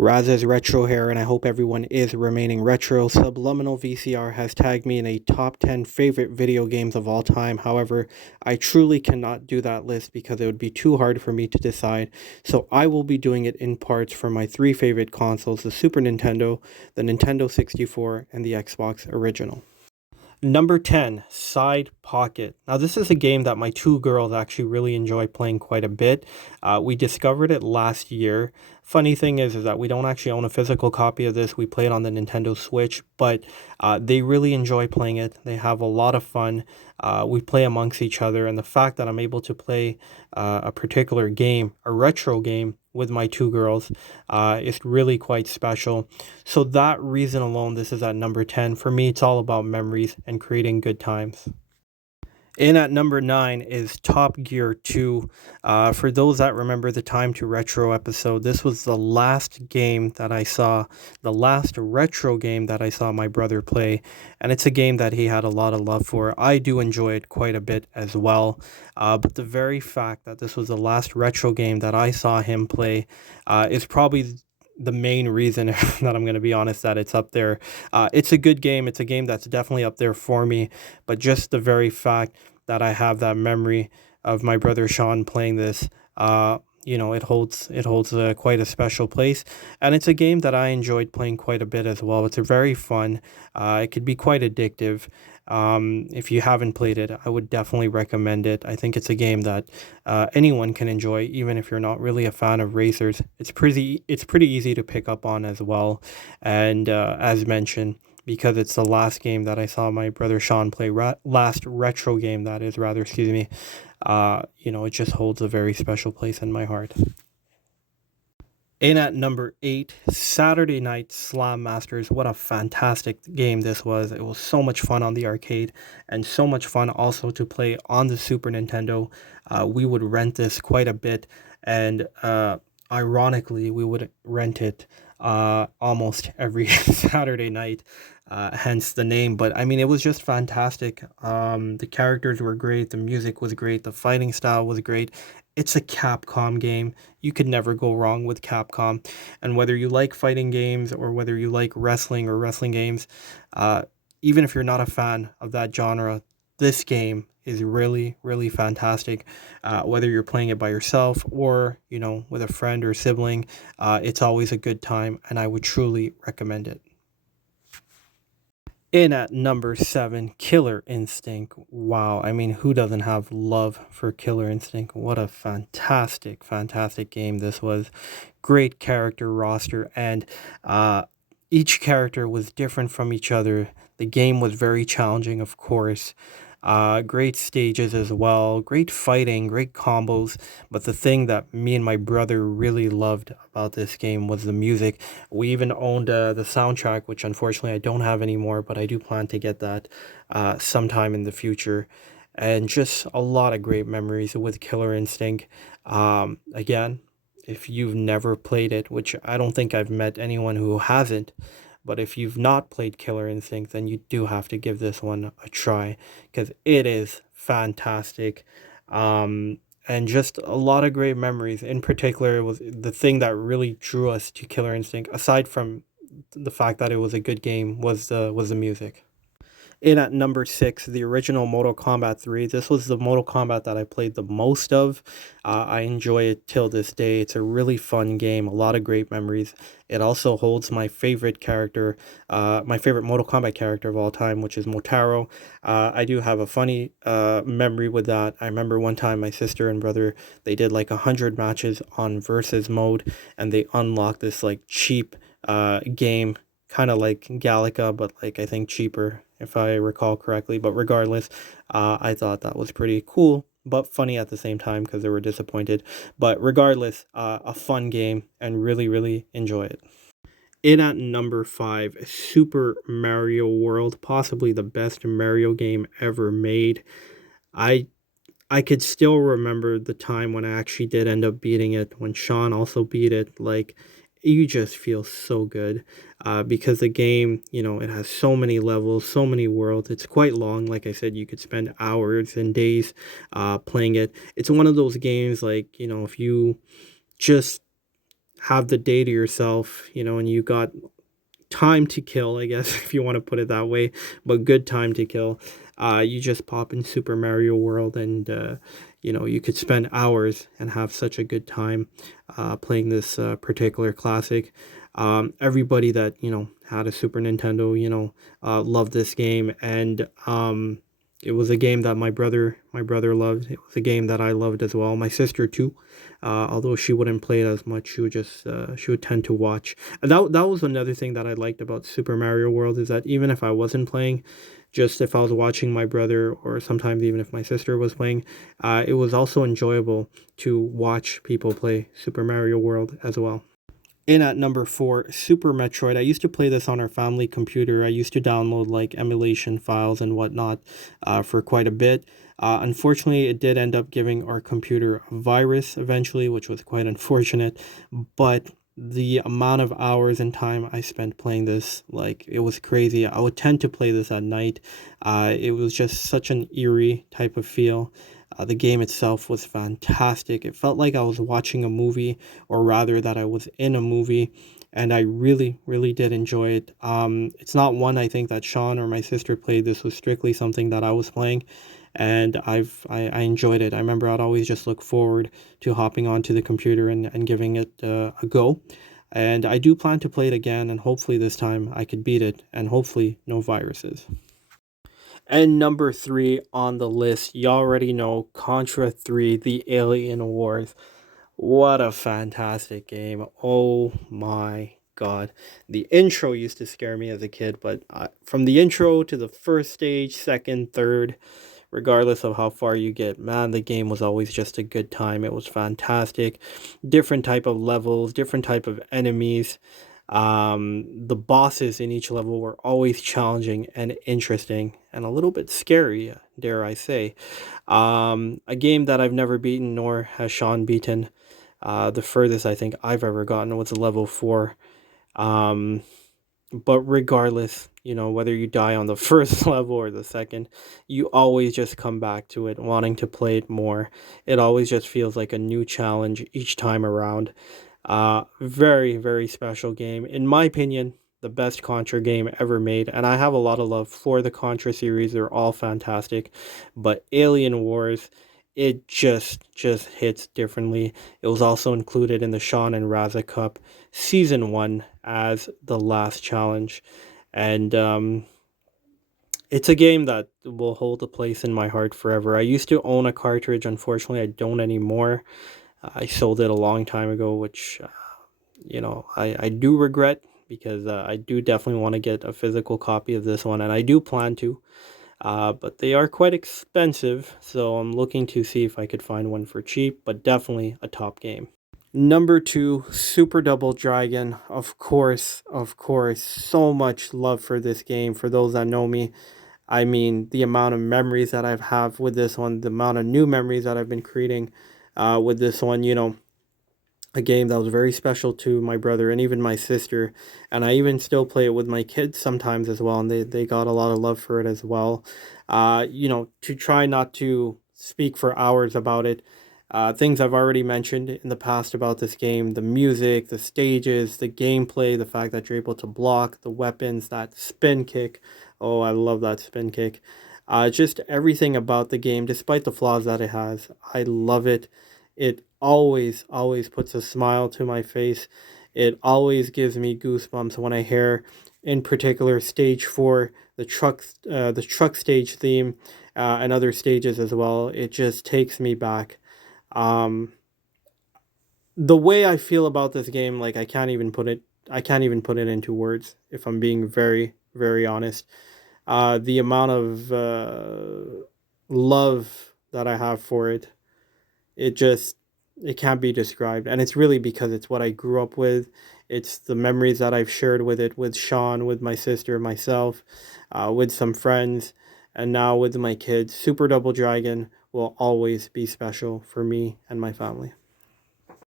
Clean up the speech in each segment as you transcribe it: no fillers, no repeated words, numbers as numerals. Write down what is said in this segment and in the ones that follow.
Raz's retro hair, and I hope everyone is remaining retro. Subliminal VCR has tagged me in a top 10 favorite video games of all time. However, I truly cannot do that list because it would be too hard for me to decide. So I will be doing it in parts for my three favorite consoles: the Super Nintendo, the Nintendo 64, and the Xbox original. Number 10, Side Pocket. Now, this is a game that my two girls actually really enjoy playing quite a bit. We discovered it last year. Funny thing is that we don't actually own a physical copy of this. We play it on the Nintendo Switch, but they really enjoy playing it. They have a lot of fun. We play amongst each other, and the fact that I'm able to play a particular game, a retro game, with my two girls is really quite special. So that reason alone, this is at number 10. For me, it's all about memories and creating good times. In at number 9 is Top Gear 2. For those that remember the Time to Retro episode, this was the last game that I saw, the last retro game that I saw my brother play. And it's a game that he had a lot of love for. I do enjoy it quite a bit as well. But the very fact that this was the last retro game that I saw him play is probably the main reason that I'm going to be honest that it's up there. It's a good game. It's a game that's definitely up there for me. But just the very fact that I have that memory of my brother Sean playing this, it holds quite a special place, and it's a game that I enjoyed playing quite a bit as well. It's a very fun. It could be quite addictive. If you haven't played it, I would definitely recommend it. I think it's a game that anyone can enjoy, even if you're not really a fan of racers. It's pretty easy to pick up on as well, and as mentioned, because it's the last game that I saw my brother Sean play, last retro game that is, rather, excuse me. It just holds a very special place in my heart. In at number 8, Saturday Night Slam Masters. What a fantastic game this was. It was so much fun on the arcade and so much fun also to play on the Super Nintendo. We would rent this quite a bit, and ironically, we would rent it almost every Saturday night, hence the name. But I mean, it was just fantastic. The characters were great, the music was great, the fighting style was great. It's a Capcom game. You could never go wrong with Capcom. And whether you like fighting games or whether you like wrestling or wrestling games, uh, even if you're not a fan of that genre, this game is really, really fantastic. Whether you're playing it by yourself or, with a friend or sibling, it's always a good time, and I would truly recommend it. In at number 7, Killer Instinct. Wow, I mean, who doesn't have love for Killer Instinct? What a fantastic, fantastic game this was. Great character roster, and each character was different from each other. The game was very challenging, of course. Great stages as well, great fighting, great combos. But the thing that me and my brother really loved about this game was the music. We even owned the soundtrack, which unfortunately I don't have anymore, but I do plan to get that sometime in the future. And just a lot of great memories with Killer Instinct. Again, if you've never played it, which I don't think I've met anyone who hasn't, but if you've not played Killer Instinct, then you do have to give this one a try because it is fantastic. And just a lot of great memories. In particular, it was the thing that really drew us to Killer Instinct, aside from the fact that it was a good game, was the music. In at number 6, the original Mortal Kombat 3. This was the Mortal Kombat that I played the most of. I enjoy it till this day. It's a really fun game, a lot of great memories. It also holds my favorite character, my favorite Mortal Kombat character of all time, which is Motaro. I do have a funny memory with that. I remember one time my sister and brother, they did like 100 matches on versus mode, and they unlocked this like cheap game, kind of like Galaga, but like I think cheaper, if I recall correctly. But regardless, I thought that was pretty cool, but funny at the same time because they were disappointed. But regardless, a fun game and really, really enjoy it. In at number 5, Super Mario World, possibly the best Mario game ever made. I I could still remember the time when I actually did end up beating it, when Sean also beat it. Like, you just feel so good because the game, it has so many levels, so many worlds. It's quite long. Like I said, you could spend hours and days playing it. It's one of those games, like, if you just have the day to yourself, and you got time to kill, I guess, if you want to put it that way, but good time to kill. You just pop in Super Mario World, and you could spend hours and have such a good time playing this particular classic. Everybody that had a Super Nintendo, loved this game, and it was a game that my brother loved. It was a game that I loved as well. My sister too, although she wouldn't play it as much. She would tend to watch. And that was another thing that I liked about Super Mario World, is that even if I wasn't playing, just if I was watching my brother, or sometimes even if my sister was playing, it was also enjoyable to watch people play Super Mario World as well. In at number four, Super Metroid. I used to play this on our family computer. I used to download like emulation files and whatnot for quite a bit. Unfortunately, it did end up giving our computer a virus eventually, which was quite unfortunate. But the amount of hours and time I spent playing this, like, it was crazy. I would tend to play this at night. It was just such an eerie type of feel. The game itself was fantastic. It felt like I was watching a movie, or rather that I was in a movie, and I really, really did enjoy it. It's not one I think that Sean or my sister played. This was strictly something that I was playing, and I enjoyed it. I remember I'd always just look forward to hopping onto the computer and giving it a go. And I do plan to play it again, and hopefully this time I could beat it, and hopefully no viruses. And number three on the list, you already know, Contra 3, The Alien Wars. What a fantastic game. Oh my god. The intro used to scare me as a kid, but from the intro to the first stage, second, third, regardless of how far you get, man, the game was always just a good time. It was fantastic. Different type of levels, different type of enemies. The bosses in each level were always challenging and interesting and a little bit scary, dare I say. A game that I've never beaten, nor has Sean beaten. The furthest I think I've ever gotten was a level 4. Um, but regardless, whether you die on the first level or the second, you always just come back to it, wanting to play it more. It always just feels like a new challenge each time around. Very, very special game. In my opinion, the best Contra game ever made. And I have a lot of love for the Contra series. They're all fantastic. But Alien Wars, it just hits differently. It was also included in the Sean and Raza Cup Season 1 as the last challenge. And it's a game that will hold a place in my heart forever. I used to own a cartridge. Unfortunately, I don't anymore. I sold it a long time ago, which I do regret, because I do definitely want to get a physical copy of this one, and I do plan to. But they are quite expensive, so I'm looking to see if I could find one for cheap, but definitely a top game. Number two, Super Double Dragon. Of course, so much love for this game. For those that know me, I mean, the amount of memories that I've have with this one, the amount of new memories that I've been creating with this one, a game that was very special to my brother and even my sister, and I even still play it with my kids sometimes as well, and they got a lot of love for it as well. To try not to speak for hours about it, things I've already mentioned in the past about this game: the music, the stages, the gameplay, the fact that you're able to block, the weapons, that spin kick. Oh, I love that spin kick. Just everything about the game, despite the flaws that it has, I love it. It always puts a smile to my face. It always gives me goosebumps when I hear, in particular, stage 4, the truck stage theme, and other stages as well. It just takes me back. Um, the way I feel about this game, like, I can't even put it into words, if I'm being very, very honest. The amount of love that I have for it, it just it can't be described, and it's really because it's what I grew up with. It's the memories that I've shared with it, with Sean, with my sister, myself, with some friends, and now with my kids. Super Double Dragon will always be special for me and my family.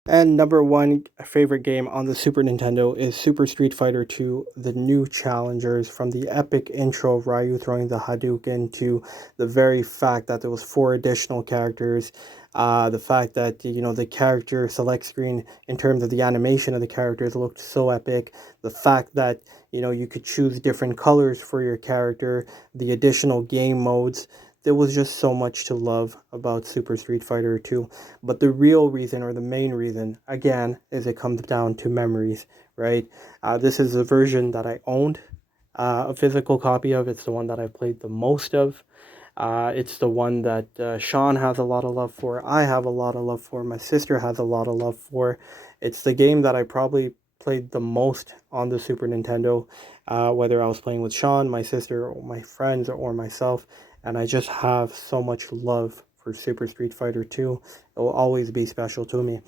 And number one favorite game on the Super Nintendo is Super Street Fighter 2, the new challengers, from the epic intro of Ryu throwing the Hadouken to the very fact that there was four additional characters. The fact that the character select screen in terms of the animation of the characters looked so epic. The fact that you could choose different colors for your character, the additional game modes. There was just so much to love about Super Street Fighter 2. But the real reason, or the main reason, again, is it comes down to memories, right? This is a version that I owned, a physical copy of. It's the one that I played the most of. It's the one that Sean has a lot of love for. I have a lot of love for. My sister has a lot of love for. It's the game that I probably played the most on the Super Nintendo, whether I was playing with Sean, my sister, or my friends, or myself. And I just have so much love for Super Street Fighter 2. It will always be special to me.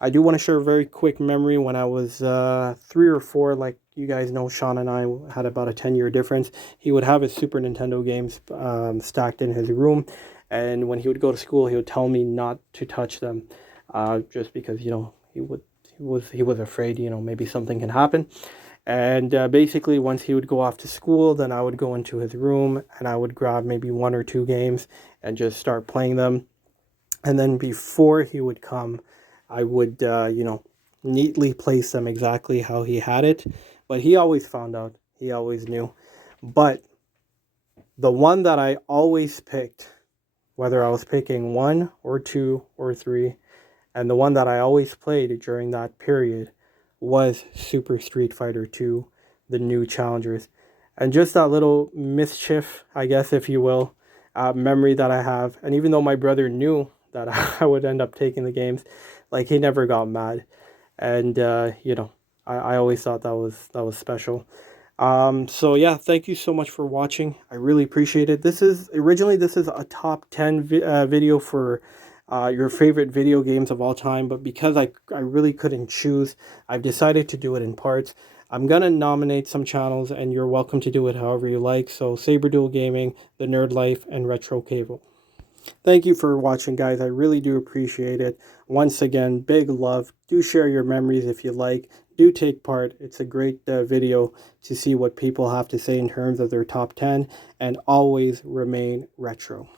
I do want to share a very quick memory when I was 3 or 4. Like you guys know, Sean and I had about a 10-year difference. He would have his Super Nintendo games stacked in his room, and when he would go to school, he would tell me not to touch them, just because he was afraid maybe something can happen. And basically, once he would go off to school, then I would go into his room and I would grab maybe 1 or 2 games and just start playing them. And then before he would come, I would, neatly place them exactly how he had it. But he always found out, he always knew. But the one that I always picked, whether I was picking 1 or 2 or 3, and the one that I always played during that period was Super Street Fighter 2, the new challengers. And just that little mischief, I guess, if you will, memory that I have. And even though my brother knew that I would end up taking the games, like he never got mad. And I always thought that was special. So yeah, thank you so much for watching. I really appreciate it. This is a top 10 video for your favorite video games of all time, but because I really couldn't choose, I've decided to do it in parts. I'm gonna nominate some channels, and you're welcome to do it however you like. So Saber Duel Gaming, The Nerd Life, and Retro Cable. Thank you for watching, guys. I really do appreciate it. Once again, big love. Do share your memories if you like. Do take part. It's a great video to see what people have to say in terms of their top 10, and always remain retro.